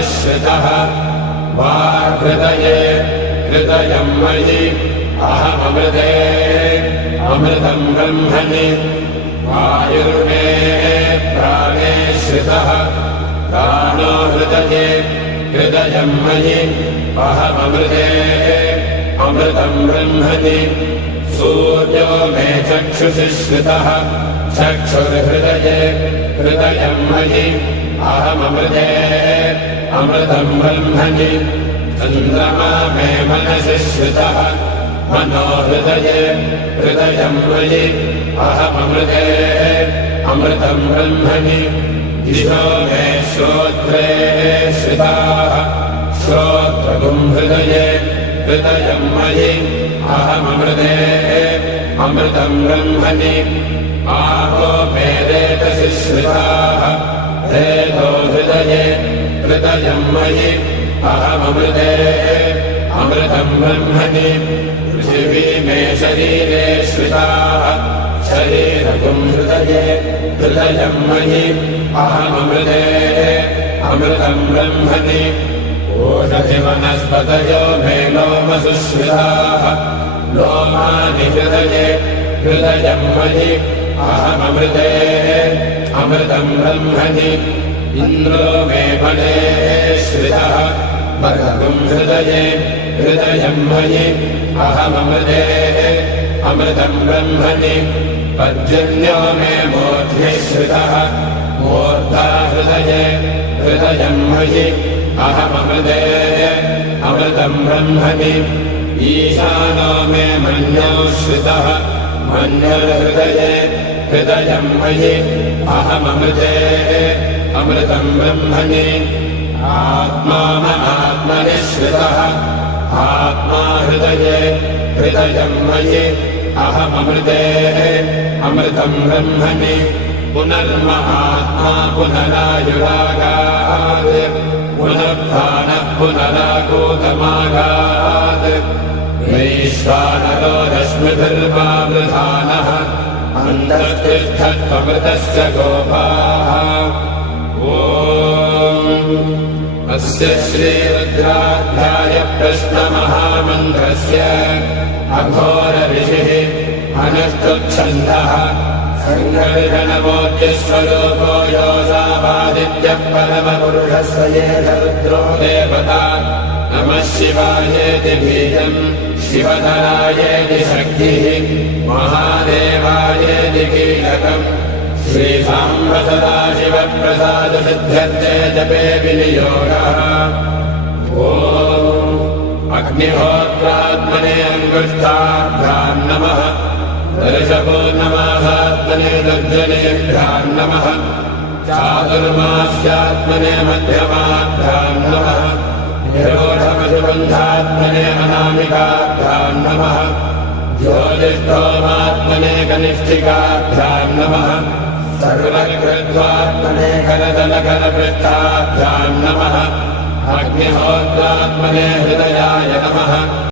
निःश्रितः वाहृदये हृदयं मयि अहममृते अमृतं ब्रह्मणि वायुर्मे प्राणे श्रितः प्राणो हृदये हृदयं मयि अहममृते अमृतं ब्रह्मणि सूर्यो मे चक्षुषि श्रितः चक्षुर्हृदये हृदयं मयि अहममृते अमृतं ब्रह्मणि चन्द्रमा मे मनसि श्रितः मनो हृदये हृदयं मयि अहममृते अमृतं ब्रह्मणि दिशो मे श्रोत्रे श्रिताः श्रोत्रगुं हृदये हृदयं मयि अहममृते अमृतं ब्रह्मणि आपो मे रेतसि श्रिताः रेतो हृदये हृदयं मयि अहममृते अमृतं ब्रह्मणि पृथिवी मे शरीरे श्रिताः शरीरगुं हृदये हृदयं मयि अहममृते अमृतं ब्रह्मणि ओषधिवनस्पतयो मे लोमसु श्रिताः लोमानि हृदये हृदयं मयि अहममृते अमृतं ब्रह्मणि इन्द्रो मे बले श्रितः बर्हगुं हृदये हृदयं मयि अहममृते अमृतं ब्रह्मणि पर्जन्यो मे मूर्ध्नि श्रितः मूर्धा हृदये हृदयं मयि अहममृते अमृतं ब्रह्मणि ईशानो मे मन्यो श्रितः मन्युर्हृदये हृदयं मयि अहममृते अमृतं ब्रह्मणि आत्मा आत्मनि श्रितः आत्मा हृदये हृदयं मयि अहममृते अमृतं ब्रह्मणि पुनर्महात्मा पुनरायुरागात् पुनर्भानः पुनरागोतमागात् वैश्वानरो रश्मिभिर्वावृधानः अन्तस्तिष्ठत्वमृतस्य गोपाः ॐ अस्य श्रीरुद्राध्याय प्रश्नमहामन्त्रस्य अघोरऋषिः अनुष्टुप्छन्दः सङ्घर्षणमोद्यस्वरूपो योऽसावादित्यः परमपुरुषः स एष रुद्रो देवता नमः शिवायेति बीजम् शिवधरायेति शक्तिः महादेवायेति कीलकम् श्रीसाम्ब सदाशिवप्रसादसिद्ध्यर्थे जपे विनियोगः ॐ अग्निहोत्रात्मने अङ्गुष्ठाभ्यां नमः वर्षपूर्णमासात्मने दर्जनेभ्यां नमः चातुर्मास्यात्मने मध्यमाभ्यां नमः निरोधमशुबन्धात्मने अनामिकाभ्यां नमः ज्योतिष्ठोमात्मने कनिष्ठिकाभ्यां नमः सर्वकृत्वात्मने करतलकरपृष्ठाभ्यां नमः अग्निहोत्रात्मने हृदयाय नमः।